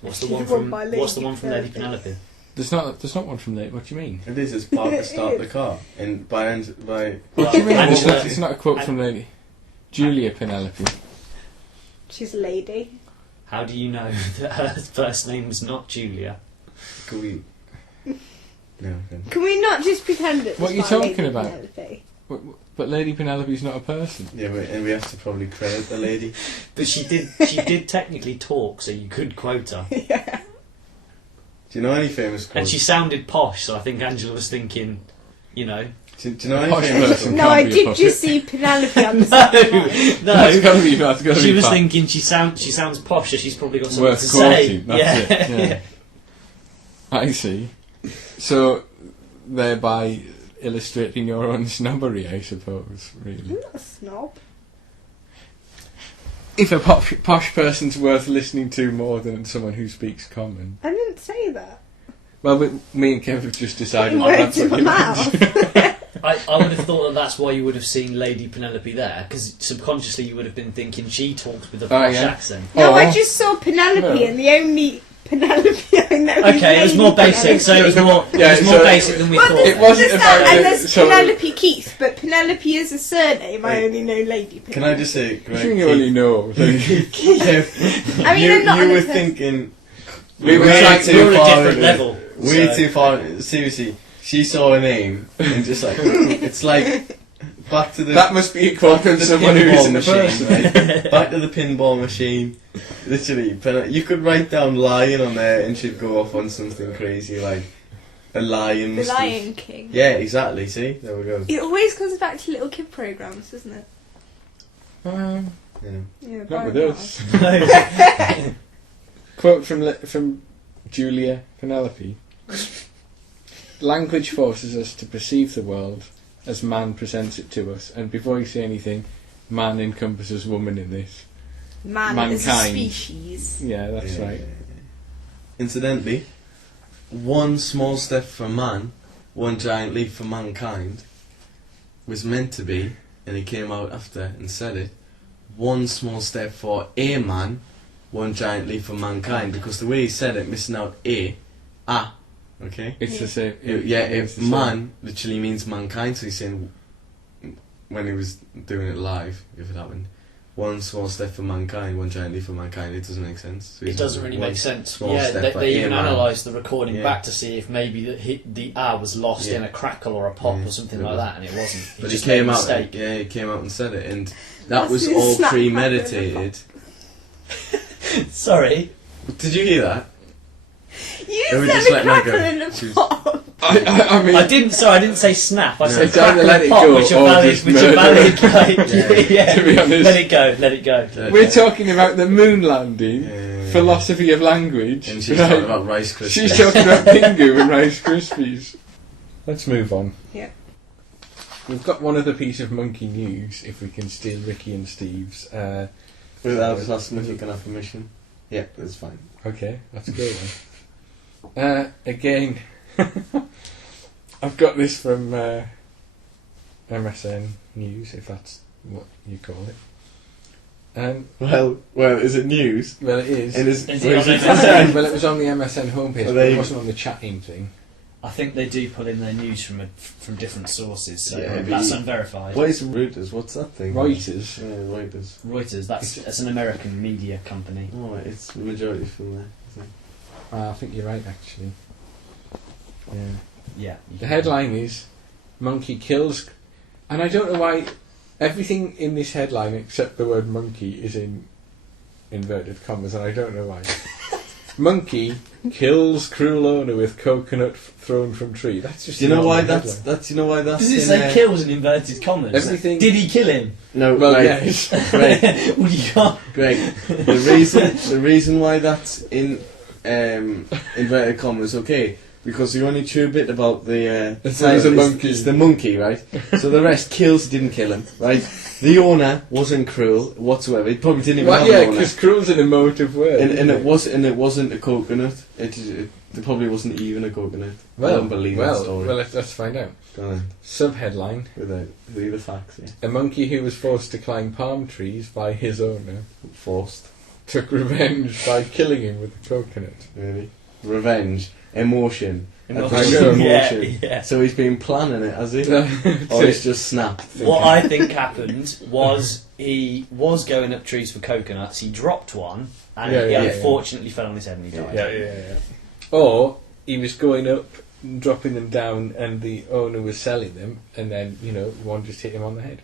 What's the one from Lady Penelope? There's not one from there. What do you mean? It is. It's part to start the car. And by What do you mean? Angela- It's not a quote from Lady Julia Penelope. She's a lady. How do you know that her first name was not Julia? Can we? No. Can we not just pretend it's What are you by talking Lady about? Penelope? But Lady Penelope's not a person. Yeah, and we have to probably credit the lady. But she did technically talk, so you could quote her. Yeah. Do you know any famous quotes? And she sounded posh, so I think Angela was thinking, you know. Do you know any Posh famous person. quotes? No, Can't I be a did puppet. just see Penelope on the side. That's gotta be. That's gotta She be. was fact. thinking she sounds posh, so she's probably got something Worth to say. quoting. That's it. Yeah. I see. So, thereby illustrating your own snobbery, I suppose. Really. I'm not a snob. If a posh person's worth listening to more than someone who speaks common. I didn't say that. Well, me and Kev have just decided Putting that's words in what my you meant. mouth. I would have thought that's why you would have seen Lady Penelope there, because subconsciously you would have been thinking she talks with a posh yeah. accent. No, Oh. I just saw Penelope, No. and the only Penelope I know is Okay, it was Lady more basic, so it was more Yeah, basic than we Well, thought. It wasn't there's about that, and the- there's so- Penelope Keith, but Penelope is a surname. I Wait. only know Lady Penelope. Can I just say, I think you only know. Kev, I mean, I'm not you on were the fence. thinking We were way trying to- too We're at a far different in it. level. Way so- too far. Seriously, she saw a name and just like it's like back to the That must be a quote from the someone who pinball isn't a machine, person. right? Back to the pinball machine. Literally, you could write down lion on there and she'd go off on something crazy like a lion. The must have- Lion King. Yeah, exactly. See, there we go. It always comes back to little kid programs, doesn't it? Yeah. Yeah, Not by with and us. Quote from Julia Penelope. Language forces us to perceive the world as man presents it to us, and before you say anything, man encompasses woman in this. large. Man is a Mankind. species. Yeah, that's Yeah. right. Incidentally, one small step for man, one giant leap for mankind was meant to be, and he came out after and said it, one small step for a man, one giant leap for mankind, because the way he said it, missing out okay? It's the same. If man literally means mankind, so he's saying, when he was doing it live, if it happened, one small step for mankind, one giant leap for mankind, it doesn't make sense. So It he's doesn't like, really one make sense. small Yeah, step for they a even man. analysed the recording Yeah. back to see if maybe the "ah" was lost Yeah. in a crackle or a pop Yeah. or something like that, and it wasn't. But just he came made a out. mistake. Yeah, he came out and said it, and that That's was his all snap premeditated. Sorry. Did you hear that? You Or we said just a letting that crackle go? in a Choose. pot. I mean, I didn't say snap. I said It's either crackle let and it pop, go which are or valid. just Which are murder. valid. Like, yeah. to be honest. Let it go. Let it go. Yeah. we're talking about the moon landing, Yeah. philosophy of language. And she's right? talking about Rice Krispies. She's talking about Pingu and Rice Krispies. Let's move on. Yeah. We've got one other piece of monkey news, if we can steal Ricky and Steve's. Without us asking if you can have permission. Yeah, that's fine. Okay, that's good then. Again, I've got this from MSN News, if that's what you call it. Well, is it news? Well, it is. It is. Is where it is on it MSN? from? Well, it was on the MSN homepage, Well, but it they- wasn't on the chatting thing. I think they do pull in their news from different sources, so Yeah, but that's you- unverified. What is Reuters? What's that thing? Reuters. Yeah, Reuters. Reuters, that's an American media company. Oh, it's the majority from there. I think. I think you're right, actually. Yeah. Yeah. The headline is Monkey Kills, and I don't know why everything in this headline except the word monkey is in inverted commas, and I don't know why. Monkey kills cruel owner with coconut thrown from tree. That's just. Do you know not why the that's? headline. Does you know why that's? Does it in say there? kills in inverted commas? Everything- Did he kill him? No. Well, right. yes. Right. Well, you can't. Great. The reason why that's in inverted commas, okay, because the only true bit about the It's a monkey. It's the monkey, right? So the rest kills didn't kill him, right? The owner wasn't cruel whatsoever. He probably didn't even Well, have yeah, an owner. because cruel's an emotive word. And isn't it wasn't a coconut. It probably wasn't even a coconut. I Well, don't believe that story. well, let's find out. Go on, Subheadline: without the facts, yeah. A monkey who was forced to climb palm trees by his owner. Forced. took revenge by killing him with the coconut. Really? Revenge, emotion. Emotion. Adverse Yeah, emotion. yeah. So he's been planning it, has he? Or So- he's just snapped. What I think happened was he was going up trees for coconuts. He dropped one, and Yeah, he yeah, unfortunately fell on his head and he died. yeah. Or he was going up, and dropping them down, and the owner was selling them, and then, one just hit him on the head.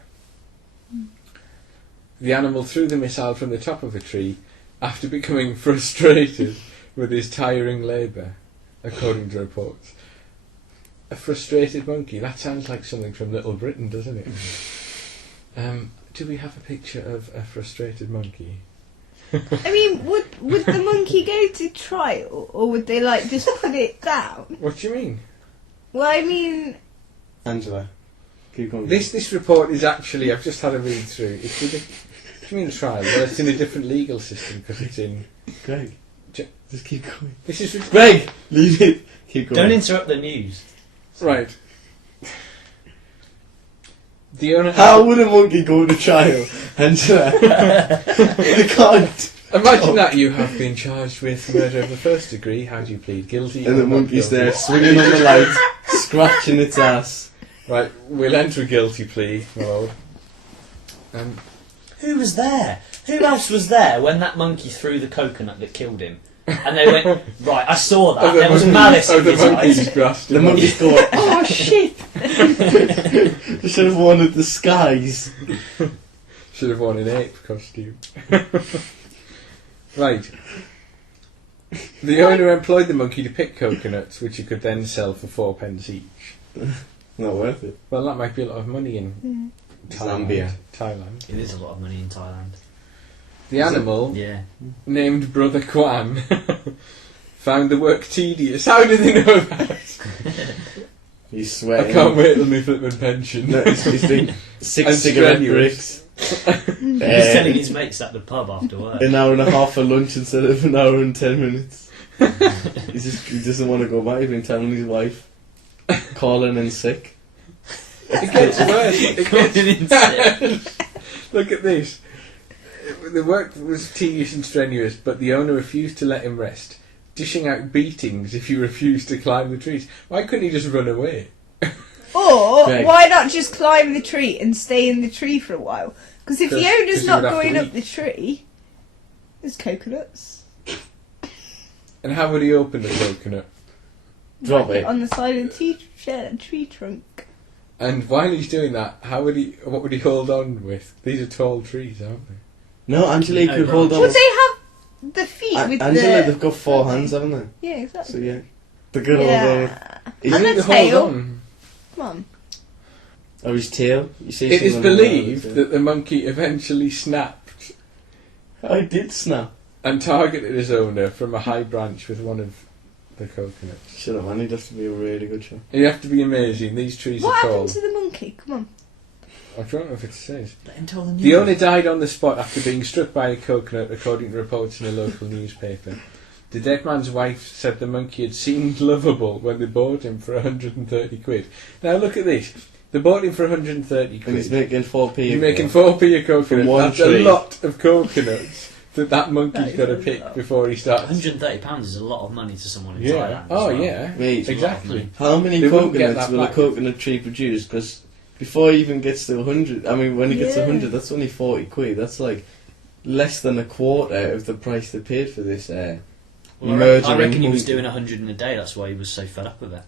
The animal threw the missile from the top of a tree after becoming frustrated with his tiring labour, according to reports. A frustrated monkey, that sounds like something from Little Britain, doesn't it? Do we have a picture of a frustrated monkey? I mean, would the monkey go to trial, or would they just put it down? What do you mean? Well, I mean, Angela, keep going. This report is actually, I've just had a read through. It's what do you mean trial? Well, it's in a different legal system because it's in. Greg, just keep going. This is Greg, leave it. Keep going. Don't interrupt the news. right. The owner. How would a monkey go to trial? Angela, they can't. Imagine that you have been charged with murder of the first degree. How do you plead guilty? And or the not monkey's guilty? there, swinging on the light, scratching its ass. Right, we'll enter a guilty plea, my lord. Who was there? Who else was there when that monkey threw the coconut that killed him? And they went, right, I saw that. There was malice in the his monkey's eyes. grasped The him. monkey's going, oh shit! They should have worn a disguise. Should have worn an ape costume. Right. The owner employed the monkey to pick coconuts, which he could then sell for 4p each. Not worth it. Well, that might be a lot of money in Zambia. Thailand. It is a lot of money in Thailand. The animal, Yeah. named Brother Kwan, found the work tedious. How did they know that? He's I sweating. can't wait till my flipping pension. No, he's doing 6 And cigarette strenuous. breaks. He was telling his mates at the pub after work. An hour and a half for lunch instead of an hour and 10 minutes. He doesn't want to go back. He's been telling his wife, calling in sick. It gets worse. It gets Look at this. The work was tedious and strenuous, but the owner refused to let him rest, dishing out beatings if he refused to climb the trees. Why couldn't he just run away? or Greg. why not just climb the tree and stay in the tree for a while? Because if the 'Cause owner's you not would have to going up eat. the tree, there's coconuts. And how would he open the coconut? Drop it. On the side of the tree trunk. And while he's doing that, what would he hold on with? These are tall trees, aren't they? No, Angela No, could right. hold on. Would they have the feet with Angela, the... they've got 4 hands, haven't they? Yeah, So exactly. yeah. They could hold on. Yeah. Is And it the They hold tail. on. Come on. Or his tail? You see It is something on believed the- that the monkey eventually snapped I did snap. and targeted his owner from a high branch with one of the coconuts. Shut up, man. He'd have to be a really good shot. You have to be amazing. These trees What are tall. happened to the monkey? Come on. I don't know if it says. Let him tell the news. The owner died on the spot after being struck by a coconut, according to reports in a local newspaper. The dead man's wife said the monkey had seemed lovable when they bought him for 130 quid. Now look at this. They bought him for 130 And he's quid. making 4p. You're making 4p a coconut. From one That's tree. a lot of coconuts that monkey's That got to is a pick lot. before he starts. £130 is a lot of money to someone in Yeah. Thailand. Oh, as well. yeah. Mate, It's a lot of Exactly. money. How many They wouldn't get coconuts that will a back. coconut tree produce? Because before he even gets to 100, I mean, when he gets to Yeah. 100, that's only 40 quid. That's like less than a quarter of the price they paid for this Well, murdering I reckon he was monkey. doing 100 in a day. That's why he was so fed up with it.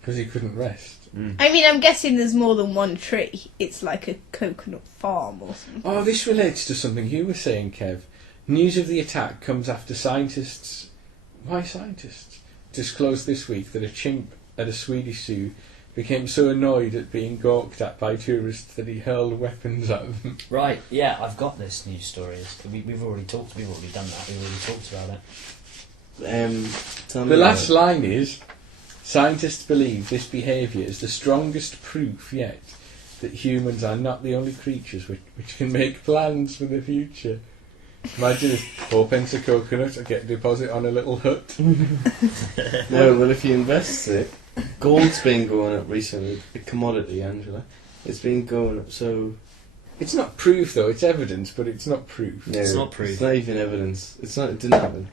Because he couldn't rest. I mean, I'm guessing there's more than one tree. It's like a coconut farm or something. Oh, this relates to something you were saying, Kev. News of the attack comes after scientists... Why scientists? Disclosed this week that a chimp at a Swedish zoo became so annoyed at being gawked at by tourists that he hurled weapons at them. Right, yeah, I've got this news story. We've already done that. We've already talked about it. Tell me The about last it. line is, scientists believe this behaviour is the strongest proof yet that humans are not the only creatures which can make plans for the future. Imagine if 4p a coconut, I get a deposit on a little hut. No, well, if you invest it, gold's been going up recently. The commodity, Angela, it's been going up. So It's not proof though. It's evidence, but it's not proof. No, It's not proof. It's not even evidence. It didn't happen.